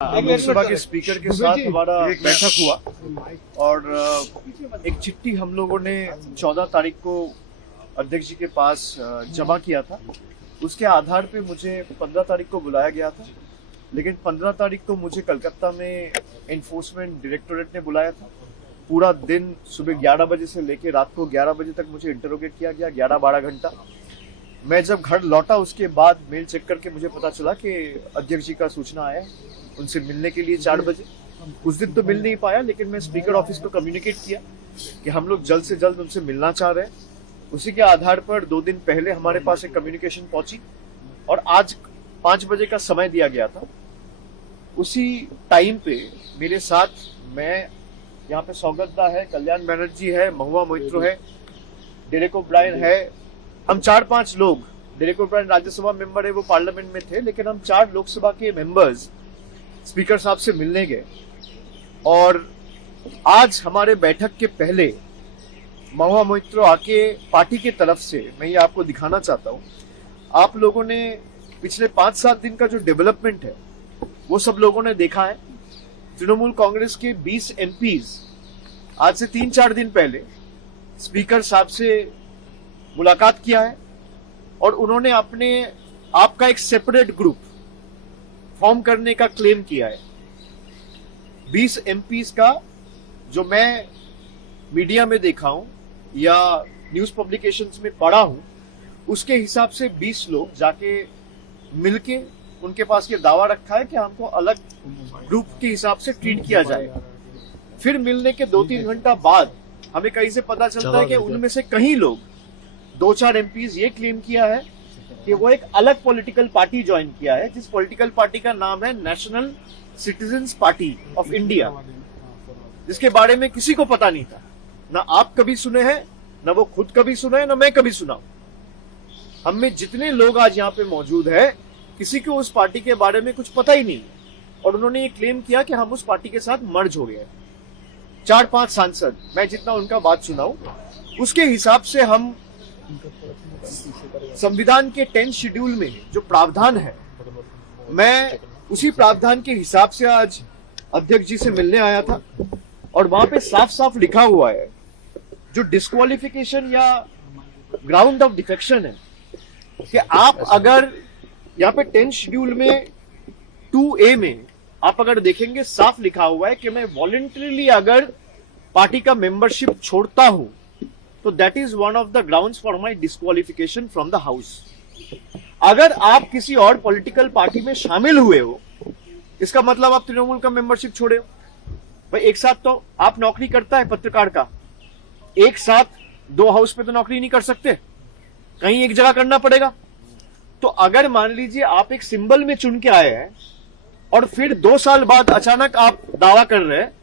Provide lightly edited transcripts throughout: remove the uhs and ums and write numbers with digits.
लोकसभा के स्पीकर के साथ हमारा बैठक हुआ और एक चिट्ठी हम लोगों ने 14 तारीख को अध्यक्ष जी के पास जमा किया था। उसके आधार पे मुझे 15 तारीख को बुलाया गया था, लेकिन 15 तारीख को मुझे कलकत्ता में एनफोर्समेंट डायरेक्टोरेट ने बुलाया था। पूरा दिन सुबह 11 बजे से लेकर रात को 11 बजे तक मुझे इंटरोगेट किया गया, 11-12 घंटा। मैं जब घर लौटा उसके बाद मेल चेक करके मुझे पता चला कि अध्यक्ष जी का सूचना आया उनसे मिलने के लिए 4 बजे। उस दिन तो मिल नहीं पाया, लेकिन मैं स्पीकर ऑफिस को कम्युनिकेट किया कि हम लोग जल्द से जल्द उनसे मिलना चाह रहे हैं। उसी के आधार पर 2 दिन पहले हमारे पास एक कम्युनिकेशन पहुंची और आज 5 बजे का समय दिया गया था। उसी टाइम पे मेरे साथ मैं यहाँ पे सौगतदा है, कल्याण बनर्जी है, महुआ मोइत्रो है, डेरेक ओब्रायन है। हम 4-5 लोग, डेरेक ओब्रायन राज्यसभा मेंबर है, वो पार्लियामेंट में थे, लेकिन हम 4 लोकसभा के मेंबर्स स्पीकर साहब से मिलने गए। और आज हमारे बैठक के पहले महुआ मोइत्रो आके पार्टी की तरफ से, मैं ये आपको दिखाना चाहता हूँ, आप लोगों ने पिछले 5-7 दिन का जो डेवलपमेंट है वो सब लोगों ने देखा है। तृणमूल कांग्रेस के 20 एमपीज आज से 3-4 दिन पहले स्पीकर साहब से मुलाकात किया है और उन्होंने अपने आपका एक सेपरेट ग्रुप फॉर्म करने का क्लेम किया है। 20 एमपीज का जो मैं मीडिया में देखा हूं या न्यूज पब्लिकेशंस में पढ़ा हूं, उसके हिसाब से 20 लोग जाके मिलके उनके पास ये दावा रखा है कि हमको अलग ग्रुप के हिसाब से ट्रीट किया जाएगा। फिर मिलने के 2-3 घंटा बाद हमें कहीं से पता चलता है कि उनमें से कई लोग, 2-4 एमपीज ये क्लेम किया है कि वो एक अलग पॉलिटिकल पार्टी ज्वाइन किया है, जिस पॉलिटिकल पार्टी का नाम है national citizens party of India, जिसके बारे में किसी को पता नहीं था। ना आप कभी सुने हैं, ना वो खुद कभी सुने हैं, ना मैं कभी सुना। हम में जितने लोग आज यहाँ पे मौजूद है, किसी को उस पार्टी के बारे में कुछ पता ही नहीं। और उन्होंने ये क्लेम किया कि हम उस पार्टी के साथ मर्ज हो गए। 4-5 सांसद, मैं जितना उनका बात सुना हूं, उसके हिसाब से हम संविधान के 10th शेड्यूल में जो प्रावधान है, मैं उसी प्रावधान के हिसाब से आज अध्यक्ष जी से मिलने आया था। और वहां पे साफ साफ लिखा हुआ है, जो डिस्क्वालिफिकेशन या ग्राउंड ऑफ डिफेक्शन है, कि आप अगर यहाँ पे 10th शेड्यूल में 2A में आप अगर देखेंगे, साफ लिखा हुआ है कि मैं वॉलंटरीली अगर पार्टी का मेंबरशिप छोड़ता हूं तो that is one of the grounds for my disqualification from the house. अगर आप किसी और पॉलिटिकल पार्टी में शामिल हुए हो, इसका मतलब आप तृणमूल का मेंबरशिप छोड़े हो। भाई एक साथ तो आप नौकरी करता है पत्रकार का, एक साथ 2 हाउस पे तो नौकरी नहीं कर सकते, कहीं एक जगह करना पड़ेगा। तो अगर मान लीजिए आप एक सिंबल में चुन के आए हैं और फिर 2 साल बाद अचानक आप दावा कर रहे हैं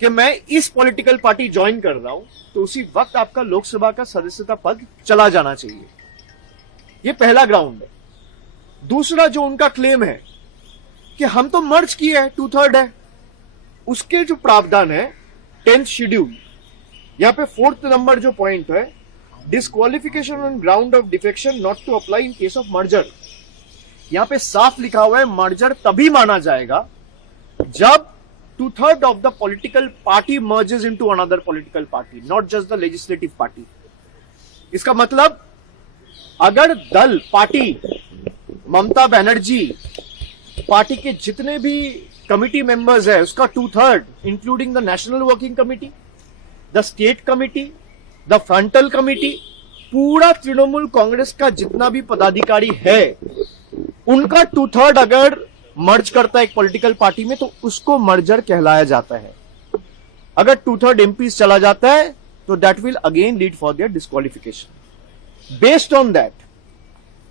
कि मैं इस पॉलिटिकल पार्टी ज्वाइन कर रहा हूं, तो उसी वक्त आपका लोकसभा का सदस्यता पद चला जाना चाहिए। यह पहला ग्राउंड है। दूसरा जो उनका क्लेम है कि हम तो मर्ज किए हैं, 2/3 है, उसके जो प्रावधान है 10th शेड्यूल, यहां पे 4th नंबर जो पॉइंट है, disqualification on ground of defection not to apply in case of merger. यहां पे साफ लिखा हुआ है मर्जर तभी माना जाएगा जब 2/3 of the political party merges into another political party, not just the legislative party. इसका मतलब अगर दल, पार्टी, ममता बनर्जी पार्टी के जितने भी कमिटी मेंबर्स है उसका 2/3, including the national working committee, the state committee, the frontal committee, पूरा तृणमूल कांग्रेस का जितना भी पदाधिकारी है, उनका 2/3 अगर मर्ज करता है एक पॉलिटिकल पार्टी में, तो उसको मर्जर कहलाया जाता है। अगर 2/3 एमपीज चला जाता है तो that will again lead for their disqualification. Based on that,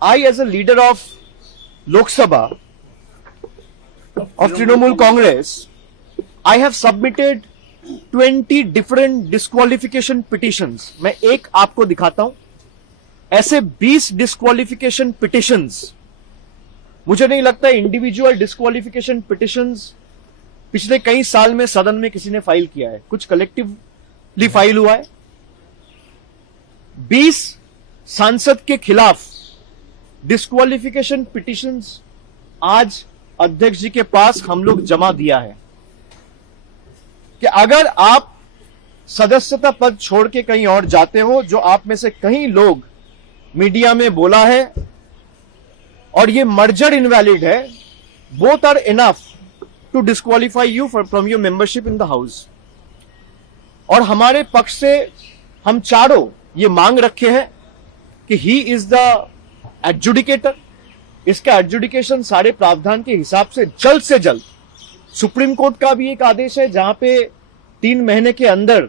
I as a leader of Lok Sabha of Trinamool Congress, I have submitted 20 different disqualification petitions. मैं एक आपको दिखाता हूं। ऐसे 20 डिस्क्वालिफिकेशन पिटिशंस, मुझे नहीं लगता इंडिविजुअल डिस्क्वालिफिकेशन पिटिशंस पिछले कई साल में सदन में किसी ने फाइल किया है। कुछ कलेक्टिवली फाइल हुआ है। 20 सांसद के खिलाफ डिस्क्वालिफिकेशन पिटिशंस आज अध्यक्ष जी के पास हम लोग जमा दिया है कि अगर आप सदस्यता पद छोड़ के कहीं और जाते हो, जो आप में से कई लोग मीडिया में बोला है, और ये मर्जर इनवैलिड है, both are enough to disqualify you from your membership in the house. और हमारे पक्ष से हम चारों ये मांग रखे हैं कि ही इज द एडजुडिकेटर, इसका एडजुडिकेशन सारे प्रावधान के हिसाब से जल्द सुप्रीम कोर्ट का भी एक आदेश है जहां पे 3 महीने के अंदर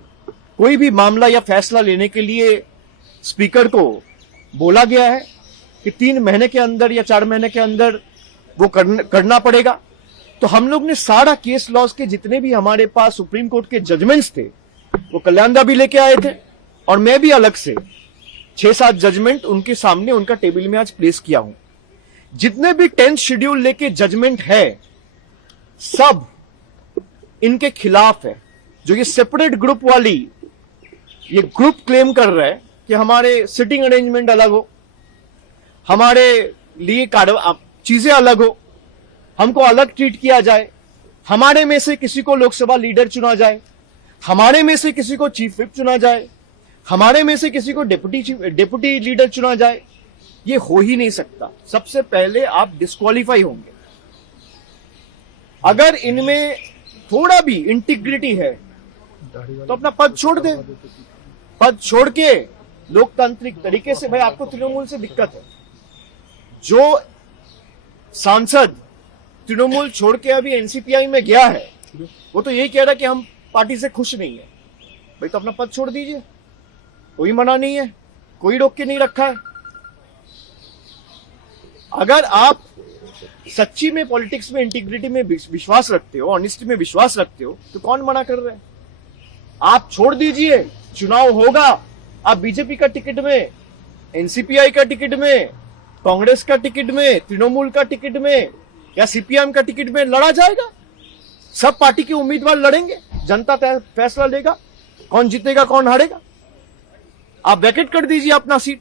कोई भी मामला या फैसला लेने के लिए स्पीकर को बोला गया है कि 3 महीने के अंदर या 4 महीने के अंदर वो करना पड़ेगा। तो हम लोग ने सारा केस लॉज के जितने भी हमारे पास सुप्रीम कोर्ट के जजमेंट्स थे वो कल्याणदा भी लेके आए थे, और मैं भी अलग से 6-7 जजमेंट उनके सामने उनका टेबल में आज प्लेस किया हूं। जितने भी 10th शेड्यूल लेके जजमेंट है सब इनके खिलाफ है। जो ये सेपरेट ग्रुप वाली ये ग्रुप क्लेम कर रहा है कि हमारे सिटिंग अरेंजमेंट अलग हो, हमारे लिए चीजें अलग हो, हमको अलग ट्रीट किया जाए, हमारे में से किसी को लोकसभा लीडर चुना जाए, हमारे में से किसी को चीफ व्हिप चुना जाए, हमारे में से किसी को डेप्यूटी लीडर चुना जाए, ये हो ही नहीं सकता। सबसे पहले आप डिस्क्वालीफाई होंगे। अगर इनमें थोड़ा भी इंटीग्रिटी है तो अपना पद छोड़ दे, पद छोड़ के लोकतांत्रिक तरीके से, भाई आपको तृणमूल से दिक्कत है, जो सांसद तृणमूल छोड़ के अभी एनसीपीआई में गया है वो तो यही कह रहा है कि हम पार्टी से खुश नहीं है। भाई तो अपना पद छोड़ दीजिए, कोई मना नहीं है, कोई रोक के नहीं रखा है। अगर आप सच्ची में पॉलिटिक्स में इंटीग्रिटी में विश्वास रखते हो, ऑनेस्टी में विश्वास रखते हो, तो कौन मना कर रहे हैं? आप छोड़ दीजिए, चुनाव होगा, आप बीजेपी का टिकट में, एनसीपीआई का टिकट में, कांग्रेस का टिकट में, तृणमूल का टिकट में या सीपीएम का टिकट में लड़ा जाएगा। सब पार्टी के उम्मीदवार लड़ेंगे, जनता फैसला लेगा कौन जीतेगा कौन हारेगा। आप वैकेट कर दीजिए अपना सीट।